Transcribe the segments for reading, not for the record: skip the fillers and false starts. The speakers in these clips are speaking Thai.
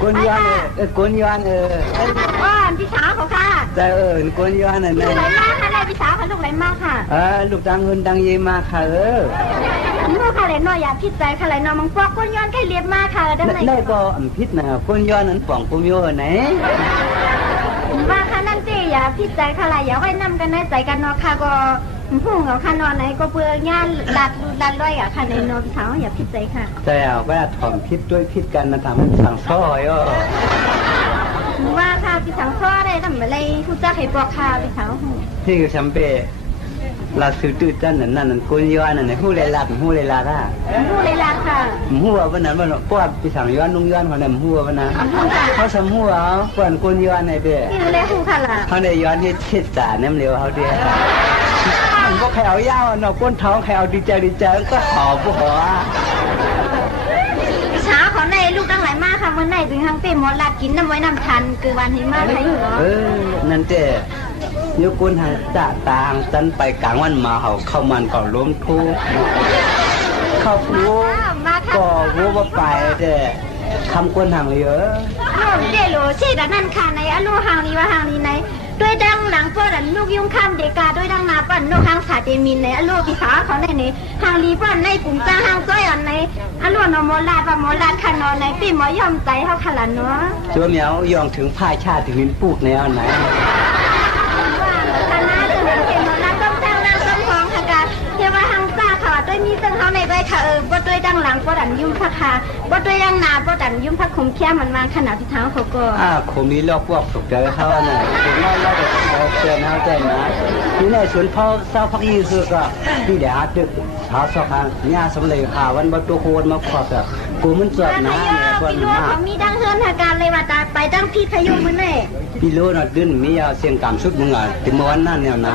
กวนย้อนกวนย้อนว่าพี่สาวเขาค่ะแต่กวนย้อนลูกไหลมากค่ะนายพี่สาวค่ะลูกไหลมากค่ะลูกดังเงินดังเยมาค่ะลูกค่ะเลยน้อยอย่าพิษใจค่ะเลยน้องมังปอกกวนย้อนแค่เรียบมากค่ะได้ก็พิษนะกวนย้อนนั้นป่องกุมโยไหนว่าค่ะนั่นสิอย่าพิษใจค่ะเลยอย่าไว้นำกันในใจกันเนาะค่ะก็พุ่งเอาค่ะนอนไหนก็เบื่อย่านลัดร้อยอ่ะค่ะในนอนพี่สาวอย่าพิษใจค่ะแต่ว่าถ่อมพิษด้วยพิษกันมาทำให้สั่งซ้อยว่าค่ะพี่สาวซ้อได้ทำอะไรผู้จ้าให้บอกค่ะพี่สาวที่คือชัมเป้เราซื้อตื้อจันนั่นกุนย้อนนั่นหู้เลยลักหู้เลยลักอ่ะหู้เลยลักค่ะหู้วันนั้นวันป้อนพี่สั่งย้อนลุงย้อนคนนั้นหู้วันนั้นเขาสมหู้เอาป้อนกุนย้อนในเด้ที่เลยหู้ค่ะล่ะเขาได้ย้อนที่เช็ดสาน้ำเหลวเขาเด้มันก็แค่เอาย่าวเนาะก้นท้องแค่เอาดีใจก็หอบหัวช้าขอในลูกตั้งหลายมากค่ะเมื่อไหร่ถึงทั้งเป็นหมอลากินน้ำไว้น้ำทันคือวันที่มากใครอยู่เนาะนั่นเจ้ยกคนหาจ่าตางจันไปกลางวันมาเขาเข้ามันก่อนล้มทุกเข้าฟูก็รู้ว่าไปเจ้คำคนห่างเยอะเจ้โหลเช่ดันั่นค่ะในอนุห่างนี้ว่าห่างนี้ไหนด้วยดังหลังป้อนลูกยุ่งข้ามเดกาด้วยดังนาปั้นนกหางสาเจมินในอโลกิสาเขาในนี้หางลีปั้นในกลุ่มจ้าหางจ้อยอันในอโลนอมลาปะมลาคันนอนในปีหมอยอมใจเขาขลันเนาะชัวเหมียวยองถึงผ้าชาติถึงหินปูกในอันไหนว่าคณะจะเป็นเกมนอนต้องจ้างนางต้องฟ้องค่ะกาเทวาหางจ้าค่ะด้วยมีซึ่งเขาในใบค่ะบ่ด้วยดังหลังบ่ดันยุ่มพักค่ะบ่ด้วยดังนาบ่ดันยุ่มพักคุมแค่มันมาขนาดที่เท้าเขาก็คุมนี้ลอกพวกสุกเจอเขาน่ะถึงเล่าเตือนเขาใจนะนี่ในส่วนพ่อเศร้าพักยี่คือก็ที่เดี๋ยวดึกเท้าสองครั้งเนี่ยสำเร็จข่าววันบัตัวโคนมาขอบแบบกูมันจบนะเนี่ยคนมากมีดังเฮือนหาการเลยว่าตาไปดังพี่พายุมันเลยพี่รู้นะดึ้นมีเอาเสียงกำสุดมึงอ่ะถึงเมื่อวันนั้นเนี่ยนะ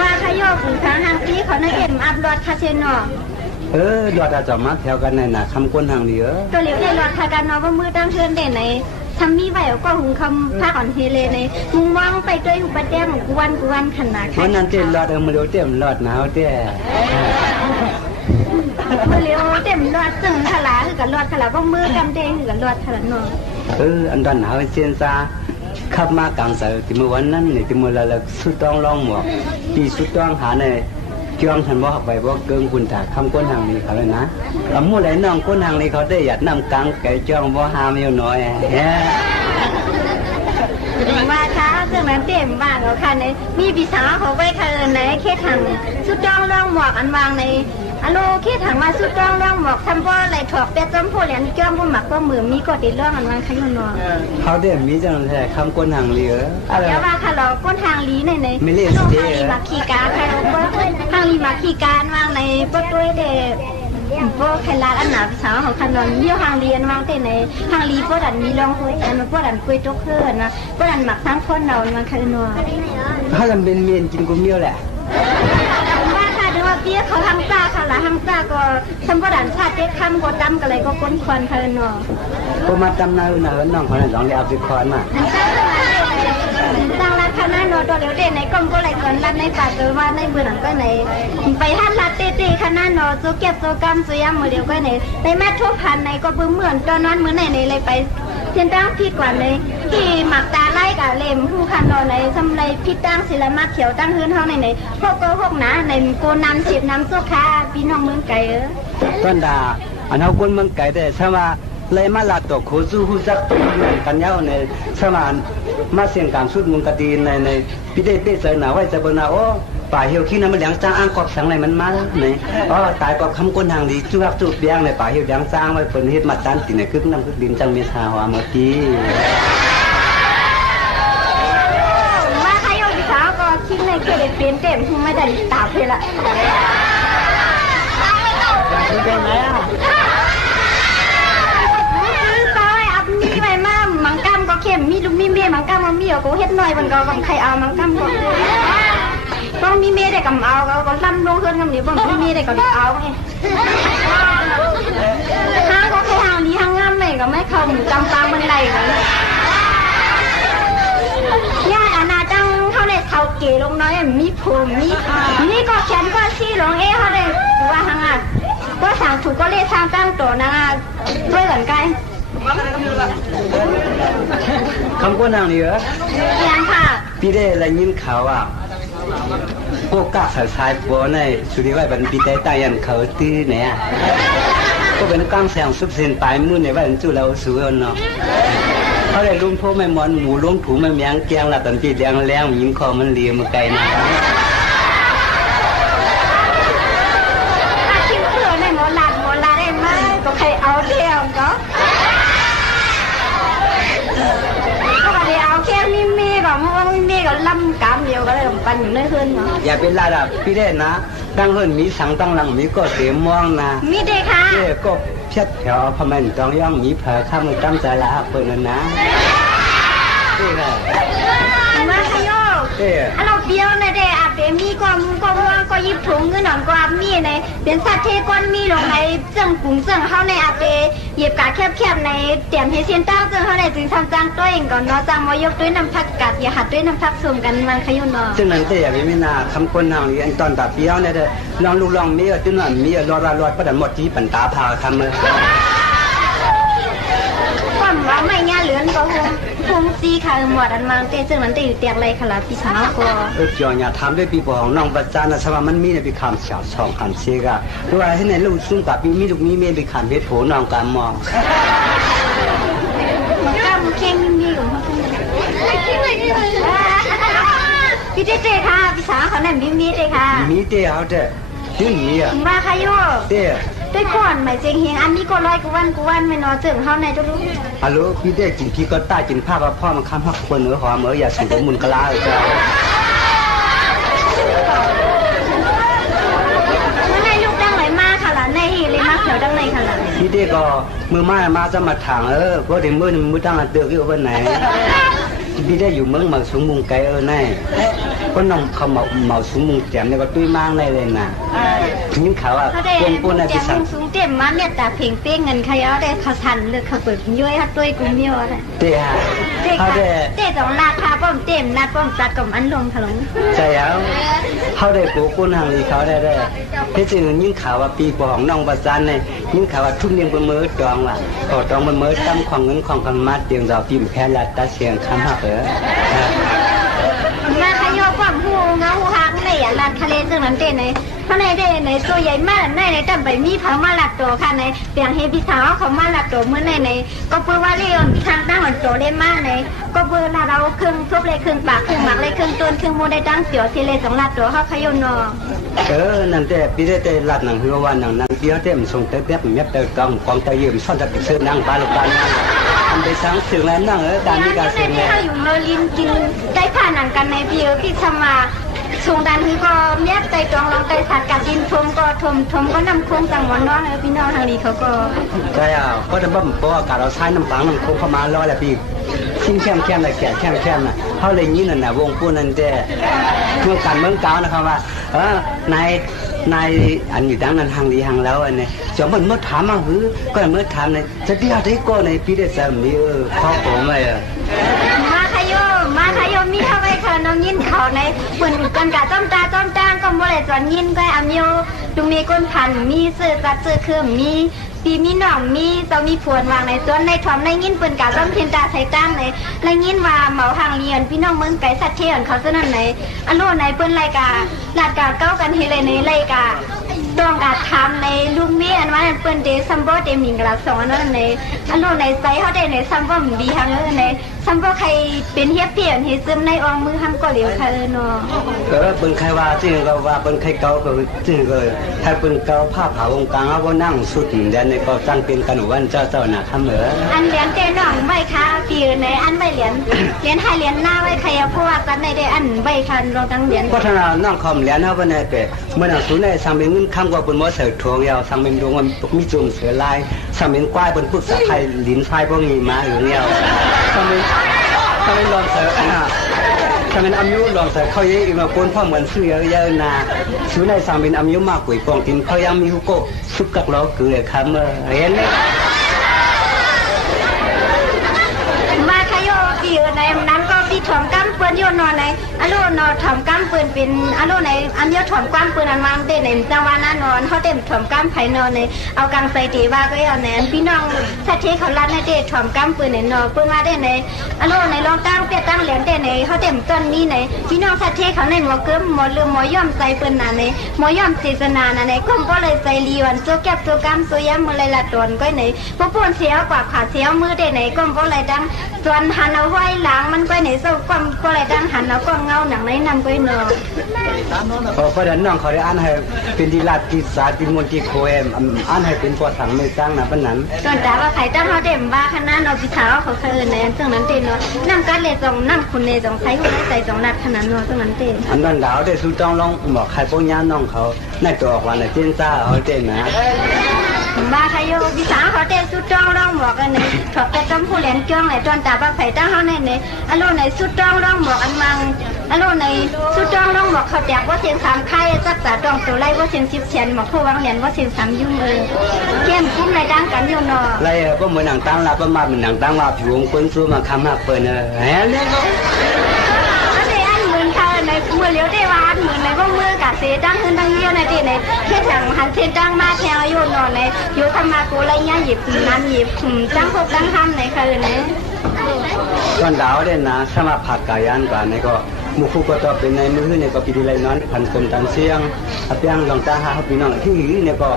ว่าพายุฝูงช้างทางพี่เขาในเอ็มอัพรถคาเชนอรถอาจจะมาแถวกันในน่ะคำก้นทางเหลือตัวเหลียวในรถคากันเนาะว่ามือดังเฮือนเด่นไหนทำมีไหวก็หุงคำภาคอ่อนเฮเลในมุงมองไปด้วยหุบแต้มกวนขนาดวันนั้นเต็มรถมาเดี๋ยวเต็มรถหนาวเต้เร็วเต็มรถตึงขลาคือกับรถขลาก็มือกำเดงคือกับรถขลาเนาะอันดันหนาวเชียนซาขับมากลางสายที่เมื่อวันนั้นเนี่ยที่เมื่อเราสุดต้องลองหมวกที่สุดต้องหาในจ้องทันว่าไปว่าเกินคุณถาคำก้นทางนี้เขาเลยนะมู่ไหนน้องก้นทางนี้เขาได้หยัดนำกลางไก่จ้องว่าหามอยู่น้อยว่าช้าเรื่องนั้นเต็มบ้านเขาค่ะในมีปีศาจเขาไว้ค่ะในแค่ทางสุดต้องลองหมวกอันวางในอโลแค่ทางมาสุดต้องลองหมวกทำบ่ออะไรถอดเป็ดจำโพเหรียญจ้องบ่หมักบ่มือมีก็ติดเรื่องอันวางขยุนนอเขาเด่นมีจังแท้คำก้นทางเหลือเดี๋ยวว่าค่ะเราก้นทางลีในโลทางลีมาขี่กาค่ะทางลีมาขี่การวางในบ่ด้วยเด็กพวกใครร้านอันหนาสาวของขนมเยี่ยวหางเรียนวางเต้นในหางรีพวกดันมีรองคุยอันพวกดันคุยโจ๊กเกอร์นะพวกดันหมักทั้งคนเรามันคือนัวถ้าจำเป็นเมียนกินกุ้งเมี่ยวแหละว่าค่ะดูว่าเปี้ยเขาทำจ้าค่ะละทำจ้าก็ทำพวกดันชาติเจ๊คำก็ดำกันเลยก็ก้นควันคือนัวก็มาดำนาหน้าน้องคนนั้นลองเรียกไปคอนมาดังรัดขนาดนอตัวเลี้ยวเด่นในกล้องก็ไหลก่อนรัดในป่าเจอว่าในเบื่อหนังก็ไหนไปท่านรัดเต้ขนาดนอโซเก็บโซกัมโซยามมือเดียวก็ไหนในแม่ทุกพันในก็เบื่อเหมือนตอนนั้นมือไหนในเลยไปเทียนตั้งพิษกว่าในที่หมักตาไล่กับเล่มผู้คันนอในทำไรพิษตั้งศิลมาเขียวตั้งพื้นเท่าในพวกก็พวกหนาในโกนำฉีดน้ำโซคาพี่น้องเมืองไก่ต้นดาอันเขาคนเมืองไก่แต่ใช่ไหมเลยมาลาตกโคซูฮูจักตุนกันยาวในสมานมาเสียงการสุดมุงกตีในพิเดเตเสนาไว้จะบนาโอ้ป่าเหี่ยวขี้น้ำมันหลังจ้างอ้างกอบสังในมันมาไหนตายกอบคำก้นทางดีจุกจุกเบี้ยงในป่าเหี่ยวหลังจ้างไว้เป็นเฮ็ดมาตันติในคึกน้ำคึกดินจังเมษาหัวเมื่อกี้ว่าใครอยู่ที่สาวก็คิดในเกล็ดเปลี่ยนเต็มไม่ได้ตาเพละเป็นไงอ่ะเข้มมีลูกมีเมียมังกามามีก็เฮ็ดน้อยมันก็บางใครเอามังกาก็ต้องมีเมียได้กำเอาก็ล่ำลงเฮือนกำนี้บ่มีเมียได้ก็เอาไงห้างก็แค่ห้างนี้ห้างงามเลยก็ไม่เข้าหมู่จำปางมันใดกันย่าอาณาจังเขาได้เท่าเก๋ลงน้อยมีผมมีนี่ก็แขนก็ชี้ลงเขาได้ว่าห้างอ่ะ ก็สั่งถูกก็เรียกสร้างตั้งตัวนะด้วยกันไกล คำพูดนางนี่เหรอ ยังค่ะ พี่ได้อะไรยินข่าวว่าพวกกาสายบัวในสุริวัยบันปีได้ตายันเขาตื้อเนี่ยก็เป็นกางแสงสุบเส้นปลายมือในวันจุเราสวยเนาะเขาได้ลุงพ่อไม่มอนหมูลุงถูไม่เมียงแกงละตันปีแดงแรงยิงคอมันเลียมือไกลนะถ้าคิดเผื่อในโมลาได้ไหมก็ใครเอาเดียวก็เอาแค่มีก็มีก็ลำกำเดียวก็เลยปันอยู่ในคืนเนาะ อย่าเป็นไรล่ะพี่ได้นะตั้งเฮิรนมีสังตั้งหลังมีก็เสียมองนะ มีเด็กค่ะ เจ้ก็เพียดแถวพมันต้องย่องมีเผอข้ามมือตั้งใจละเปิดนะนี่ค่ะ มาขยโยเราเบี้ยวนะเด็กอาเปมีก็มึงก็ว่างก็ยิบถุงเงินหนอนก็อามีในเป็นสัตว์เทก้อนมีลงในเจิงกุ้งเจิงเขาในอาเปเหยียบกาแคบๆในเตรียมเฮเซียนตั้งเจิงเขาในจึงทำจังตัวเองก่อนเนาะจังมายกด้วยน้ำผักกัดอย่าหัดด้วยน้ำผักสุ่มกันมันขยุนเนาะ ซึ่งนั้นแต่อย่าไม่นาคำคนนางเรียนตอนแบบเบี้ยวเนี่ยเด้อลองลูกลองมีจนว่ามีรอดประดับหมดที่ปันตาพาทำเลย ความว่าไม่ง่ายเหลือนก็คงซีค่ะหมวดอันมังเตซึ่งมันจะอยู่เตียงไรขลาพี่สาวก็ จออย่าทำด้วยปีบของน้องประจานนะสว่ามันมีในปีคำเสียวสองคำเชกะด้วยให้ในลูกซุ่มกับปีมีลูกมีเมียปีคำเพชรโผน้องการมอง มันก็มันเข่งมีของเขาพี่เจ๊ค่ะพี่สาวเขาเนี่ยมีเลยค่ะ มีเตี้ยเอาเด้อที่นี่อ่ะ มาค่ะโย เตี้ย ด้วยก่อนหมายเจงเฮงอันนี้ก็ร้อยกวันไม่นอนเจิงเขาในจะรู้ ฮัลโหลพี่ได้กินพี่ก็ใต้กินผ้าว่าพ่อมันค้ำหักคนเหนือหอมเหนืออย่าสูงมุนกะลาจ้า ในลูกดังไหนมาค่ะล่ะในเลยมาเขียวดังในค่ะล่ะ พี่ได้ก็มือมาจะมาถางเพราะเดี๋ยวมือตั้งเตือกอยู่วันไหนพี่ได้อยู่เมืองมาสูงมุงไกลแน่ก็น้องเขาเมาสูงมุงแจ่มเนี่ยก็ตุ้ยมากเลยนะถึงเขาว่า เขาได้ ปนปนอะไร แจ พี่สั่ง มสูงเต็มมาเนี่ยแต่เพ่งเป้งเงินเขาได้เขาทันเลยเขาเปิดย้อยฮัดด้วยกุ้งเมียวอะไร เตี้ยเขาได้ เจ๊สองราคาป้อมเต็มนัดป้อมจัดกับอันลงถลง ใจเอาเขาได้ปูกุ้นหางลีเขาได้ที่จริงยิ่งข่าวว่าปีปองน้องประจันเนี่ยยิ่งข่าวว่าทุ่มเลี้ยงบนมือจองว่ะพอจองบนมือตั้มของเงินของกันมาเตียงเราพิมพ์แค่ละตัดเสียงคำหักมาขยโยความหูเงาหูหักในลานทะเลซึ่งนั้นเด่นในเพราะในเด่นในตัวใหญ่มากในตั้งไปมีเผามาหลักตัวค่ะในเปียงเฮพี่สาวเขามาหลักตัวเมื่อในก็เพื่อว่าเลี้ยงทางตั้งหันตัวได้มากในก็เพื่อเราครึ่งทุบเลยครึ่งปากครึ่งหมักเลยครึ่งต้นครึ่งมูได้ตั้งเสียวทีเลยสองหลักตัวเขาขยนอนั่นแต่พี่ได้แต่หลัดหนังหัววันหนังนั้นเบี้ยเต็มส่งเต็มเมียเตอกองกองตะยืมซ่อนจะไปซื้อนั่งปลาลูกปลาทำไปสังสึงแล้วนั่งการมีการเสียงเลย เขาอยู่เมลินกินได้ผ่านหนังกันในพี่พี่ชมาส่งดันคือก็เมียใจตรองลองใจสัตว์กัดดินทมก็ทมก็นำโค้งจังหวัดน้องพี่น้องทางนี้เขาก็ใช่อ่ะก็จะบ่มเพราะอากาศเราใช้น้ำปังน้ำโค้งเข้ามาล้อแหละพี่ชิ้นแค่เลยแก่แค่น่ะเขาเลยงี้น่ะวงปูนั่นแต่เมื่อการเมืองเก่านะครับว่านายอันอยู่ดังนั้นทางดีทางแล้วอันนี้จะมันเมื่อถามมาหือก็เมื่อถามในจะที่อะไรก็ในพี่ได้จะมีข้อผมเลยมาขยมมีเข้าไปค่ะน้องยินเขาในปุ่นกันกะจ้อมตาก็บ่ได้จอนยินก็อำโยดูมีก้นพันมีซื้อจัดซื้อคือมีปีมีหนองมีเจ้ามีผวนวางในส่วนในถอมในยินเปิ้นกะจ้อมเทียนตาใส่ตั้งในในยินว่าเหมาทางเรียนพี่น้องเมืองไกลสัตว์เทียนเขาซะนั่นไหนอันโลในเปิ้นรายกาลาดกาเก้ากันเฮเลยในรายกาต้องการทำในลูกเมียอันว่าเปิ้นเดซัมโบเดมิงกะสองอันนั้นในอันโลในไซเฮาได้ในซัมโบดีทางในซัมโบใครเป็นเฮียเปลี่ยนเฮซึมในอองมือทำก็เหลียวค่ะเนาะเป็นใครว่าจริงก็ว่าเป็นใครเก่าก็จริงก็ถ้าเป็นเก่าผ้าผาวงกลางเอาก็นั่งสุดเดี๋ยวในก็ตั้งเป็นกันวันเจ้าหน้าทำเหรออันเหรียญเจน้องใบค่ะปีในอันใบเหรียญให้เหรียญหน้าไว้ใครเพราะว่ากันในได้อันใบคันรองตั้งเหรียญก็ถ้าน้องคอมเหรียญเอาไปในเปเมื่อหนังสูในสังเป็นเงินคำกว่าเป็นมอเสือทวงยาวสังเป็นดวงมันมีจุ่มเสือลายสังเป็นกว้ายเป็นพุทธสาไทยลิ้นไฟพวกนี้มาหรือเงี้ยสังเป็นลองเสือสังเป็นอายุลองเสือเขาเยอะอีกมาคนพ่อเหมือนเสือเยอะนาสูในสังเป็นอายุมากกว่าปองกินเขายังมีหุโกสุกักล้อเกลือคำเห็นไหมมาขยโยปีในนั้นก็ปี ถ่อมกั้มปืนโยนนอนในอโลนอถ่อมกั้มปืนเป็นอโลในอันเดียวถ่อมกั้มปืนอันมังเต้ในจังหวะนั้นนอนเขาเต็มถ่อมกั้มไผ่นอนในเอากางใส่ตีว่าก็เอาแนนพี่น้องสัตว์ที่เขาลัดในเต้ถ่อมกั้มปืนในนอปืนมาได้ในอโลในรองตั้งเปียตั้งเหรียญเต้ในเขาเต็มต้นนี้ในพี่น้องสัตว์ที่เขาในหมอเกิ้มหมอลืมหมอย่อมใจปืนนาในหมอย่อมเจตนาในก้มก็เลยใจลีวันโจแก็บโจกั้มโจย้ำมือเลยละตนก็ในพวกปนเสียกว่าขาเสียมือได้ในก้มก็เลยดังส่วนหันเอาไว้หลังมันก็ในโซ่ก้มก็เลยดังหันเอาก้มเงาหนังในนำก็เนาะเพราะฉะนั้นน้องเขาได้อ่านให้เป็นดีลาติสาติมนติโคเอมอ่านให้เป็นพอสังไม่ตั้งนะปนั้นตอนแต่ว่าใครตั้งเขาเด่มบ้าขนาดเราพิชาเขาเคยในซึ่งนั้นเต้นเนาะน้ำกัดเลยจงน้ำคุณเลยจงใช้คุณใจจงนัดขนาดเนาะซึ่งนั้นเต้นอันนั้นดาวได้สู้จ้องลองบอกใครพวกย่าน้องเขาในตัวออกวันเจนซ่าเขาเต้นนะบ้าใครโยพิชาเขาเต้นสู้จ้องลองบอกกันเนี่ยถอดแต่ต้มผู้เลี้ยงจ้องเลยตอนแต่ว่าใครตั้งเขาเนี่ยอารมณ์ในสู้จ้องลองบอกอันมังอารมณ์ในสู้จ้องลองบอกเขาแจกว่าเสียง3ไข่จักษาตองตัวไล่ว่าเสียง10เชียนบอกผู้วางเหรียญว่าเสียง3ยุ่งเข้มคุ้มในดังกันอยู่เนาะไล่ก็เหมือนหนังตั้งละประมาณเหมือนหนังตั้งว่าผิวคนสู้มาคำหักเปิดแหมเนี่ยอันนี้อันเหมือนเขาในมือเลี้ยวได้ว่าอันเหมือนในพวกมือกะเสียตั้งขึ้นตั้งเยี่ยวในที่ในแค่ถังหันเส้นตั้งมาแถวอยู่เนาะในอยู่ทำมากูไรเงี้ยหยิบน้ำหยิบตั้งพวกตั้งทำในคืนนี้ตอนดาวเด่นนะสมาผักกายันกันในก็มุขก็ต้องเป็นในมือเนี่ยก็ปีดีไรนั้นพันคนตันเสียงอับยังลองตาหาพี่น้องที่เนี่ยก็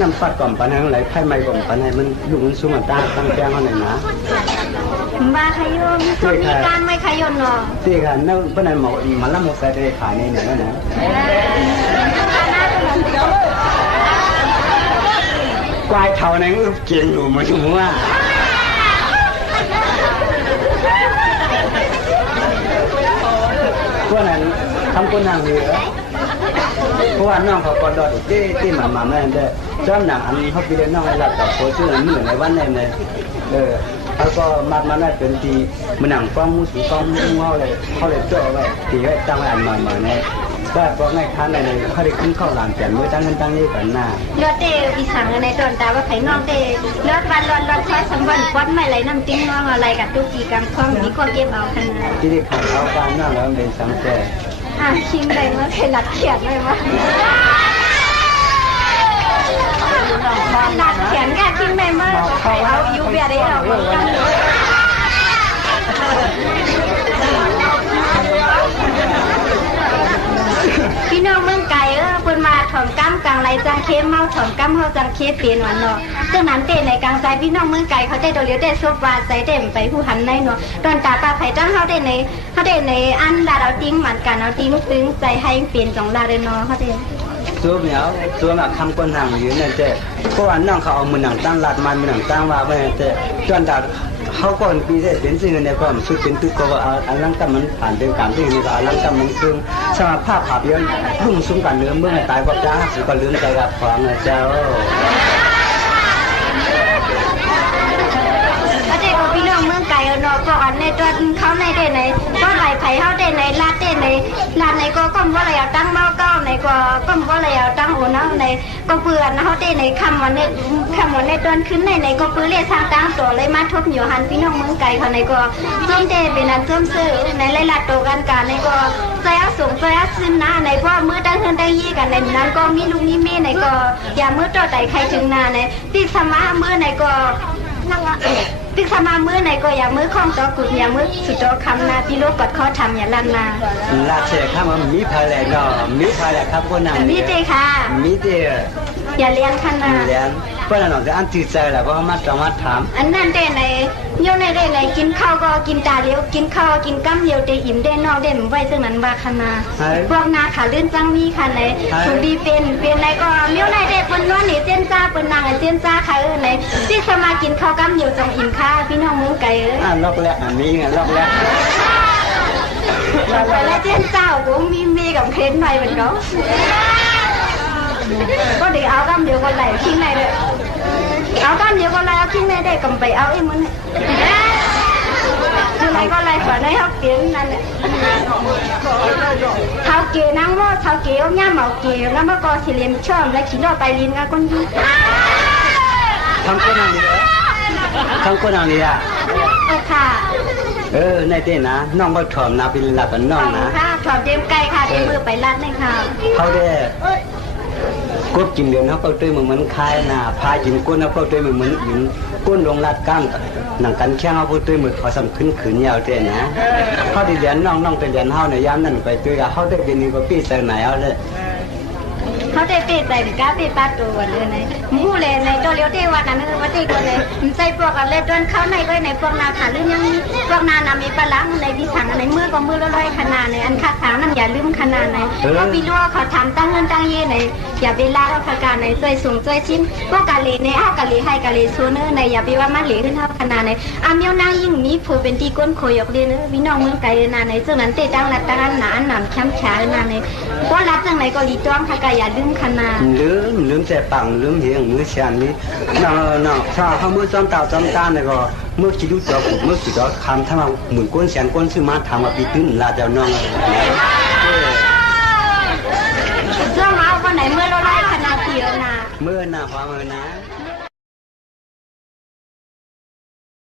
น้ำฟัดก่อนปันให้ไหลไพ่ไม่ก่อนปันให้มันยุ่งสุ่มตาตั้งแก้งเขาหน่อยนะบ้าขยมมีการไม่ขยมเนาะที่ค่ะนั่นปนันหมอมันละหมดใส่ไปขายในเนี่ยนะกวายเท่านั้นอึบเก่งอยู่มาถึงว่าพวกนั้นทำคนนางเหนือเพราะว่าน้องเขาก็ดอดที่มาแม่เด้อจ้าหนังอันนี้เขาไปเรียนน้องหลับต่อโคชื่อเหมือนในวันนี้เลยแล้วก็มาได้เป็นทีมันหนังฟ้องมูสูฟ้องมูเขาเลยจ่อไว้ทีไว้ตั้งไว้อันมาเนี่ยก็เพราะง่ายค้านในเขาได้ขึ้นเข้าหลานแก่นเมื่อตั้งเงินตั้งยี่กันหน้าเลือดเตอีสังในตอนตาว่าไผ่น้องเตเลือดวันร้อนคอยสังวันควันไม่ไหลน้ำติ้งน้องอะไรกับตุกีกรรมคล้องมีข้อเก็บเอาขนาดที่ได้ขังเอาการนั่งแล้วเป็นสังเกตชิงได้เมื่อเคยหลัดเขียนเลยมั้ยหลัดเขียนแค่ชิงได้เมื่อเอาอยู่เบียร์ได้หรอพี่น้องเมืองไก่เปิ้นมาถ่อมกั้มกลางไรจังเข้มเมาถ่อมกั้มเฮาจังเข้เปลี่ยนวันเนาะซึ่งนั้นเต้ในกลางใจพี่น้องเมืองไก่เขาได้โดเลียวได้ซบว่าใจเต็มไปผู้หันในเนาะตอนตาปลาไผ่ตั้งเฮาได้ในอันดาเราติ้งเหมือนกันเอาติ้งซึ้งใจให้เปลี่ยนจงลาเลยเนาะเขาได้ตัวเหมียวตัวมาคำคนห่างอยู่นั่นเจ้เพราะว่าน้องเขาเอามือหนังตั้งลาดมันมือหนังตั้งว่าไว้เจ้จนดาเขาก่อนปีได้เป็นสิ่งในความสุดเป็นตุกก็อันลังกำมันผ่านเป็นการที่นี่ก็อันลังกำมันซึ่งสมาภาพภาพย้อนรุ่งซุ้มกันเนื้อเมื่อตายก็จ้าสิก็ลืมใจกับของเจ้าพี่น้องเมืองไก่เนาะก็อันในตัวเขาในได้ไหนก็ไหลไผ่เขาได้ไหนลาดได้ไหนลาดไหนก็ก้มว่าอะไรเอาตั้งเมาเก้าไหนก็ก้มว่าอะไรเอาตั้งโอนะไหนก็เปลือนเขาได้ไหนคำวันในตอนขึ้นในก็เปลือเรียกสร้างตั้งตัวเลยมาทบอยู่หันพี่น้องเมืองไก่เขาในก็ส้มเตเป็นอันส้มซื้อในไล่ลาดโตกันการในก็ใจอาสูงใจอาซึนนะในเพราะมือตั้งเฮือนตั้งยี่กันในนั้นก็มีลุงมีเมย์ในก็อย่ามือต่อไต่ใครถึงนาในติดสมามือในก็ติดสมามือไหนก็อย่ามือคล้องตัวกุดอย่ามือสุดตัวคำนาพี่ลูกกดข้อทำอย่าลันนาลาเสียข้ามันมีพาแหล่ก็มีพาแหล่ครับคนนั้นมีเตค่ะมีเตอย่าเลี้ยงขนาดเลี้ยงเพราะนั่นเราจะอันติดใจแหละเพราะมาจังหวัดถามอันนั้นเตไหนโยนในไหนกินข้าวก็กินตาเลี้ยวกินข้าวกินกั้มเลี้ยวเตอิ่มได้นอกได้ไว้ซึ่งนั้นว่าขนาดพวกนาขาลื่นจังมีค่ะไหนสุดีเป็นไหนก็เลี้ยวในเตปนนวลนี่เส้นจ้าปนนางเส้นจ้าค่ะไหนที่สมากินข้าวกั้มเลี้ยวจังอิ่มค่ะพี่น้องมุ้งไก่ล็อกแรกอันนี้ไงล็อกแรกแล้วเส้นเจ้ากูมีกับเค้นหน่อยเหมือนกันก็เดี๋ยวเอากั้มเลี้ยวก็ไหลทิ้งในเลยเอากั้มเลี้ยวก็ไหลเอาทิ้งในได้กำไปเอาไอ้มันคือไหนก็ไหลฝันให้เขาเปลี่ยนนั่นแหละเขาเกยนั่งว่าเขาเกยเอาย่าเมาเกยแล้วเมื่อก่อนสิเรียนชอบและขี่รถไปเรียนกันคนดีทำคนนั้นดีทำคนนั้นดีอ่ะค่ะ ในเต้นะน้องบ่ถอมนาเป็นหลักกันน้องนะ ค่ะถอดเต็มไก่ค่ะเต็มมือไปรัดเลยค่ะ เขาได้กบกินเดือนเขาก็ตัวเหมือนคายนะพากินก้นเขาก็ตัวเหมือนอินก้นลงลาดก้ามหนังกันแข้งเขาก็ตัวเหมือนเขาสำขึ้นขืนยาวเต้นะเขาได้เรียนน้องไปเรียนเขาเนี่ยย้ำนั่นไปตัวเขาได้เป็นนี่ก็ปีเสไหนเอาเลย เขาได้เปใจกาเปปาตัวเลยในมูเลยในตัวเลี้ยวเทวันนั้นคือวันที่คนเลยใส่พวกอะไรจนเขาในก็ในพวกนาขาลืมยังพวกนานามีปลังในวิสังในมือก็มือลอยขนาดในอันคาถานั่นอย่าลืมขนาดในเพราะพี่รู้ว่าเขาทำตั้งเงินตั้งเย่ในอย่าไปลาเอาประการในช่วยสูงช่วยชิ้นพวกกาลีในอ้ากาลีให้กาลีซูเนอร์ในอย่าไปว่ามันเหลือขึ้นเท่าขนาดในอาเมียวนางยิ่งมีผู้เป็นที่ก้นโคยกเรียนพี่น้องเมืองไกลนาในซึ่งนั้นเตตั้งรัฐตั้งหนาหนำช้ำช้านาในเพราะรัฐจังไหนก็ลีจ้องค่ะกาอย่าลืมขนาดลืมแต่ปังลืมเหียงมือเชียนนี้น้องถ้าเขามือจอมตาเนี่ยก็เมื่อคิดดูตัวผมเมื่อคิดว่าคำถ้ามาหมุนก้นเชียนก้นซื้อมาทำมาปีตื้นลาเจ้าน้องเรื่องมาวันไหนเมื่อเราไล่ขนาดเดียวนะเมื่อหน้าฟ้าเมื่อนะ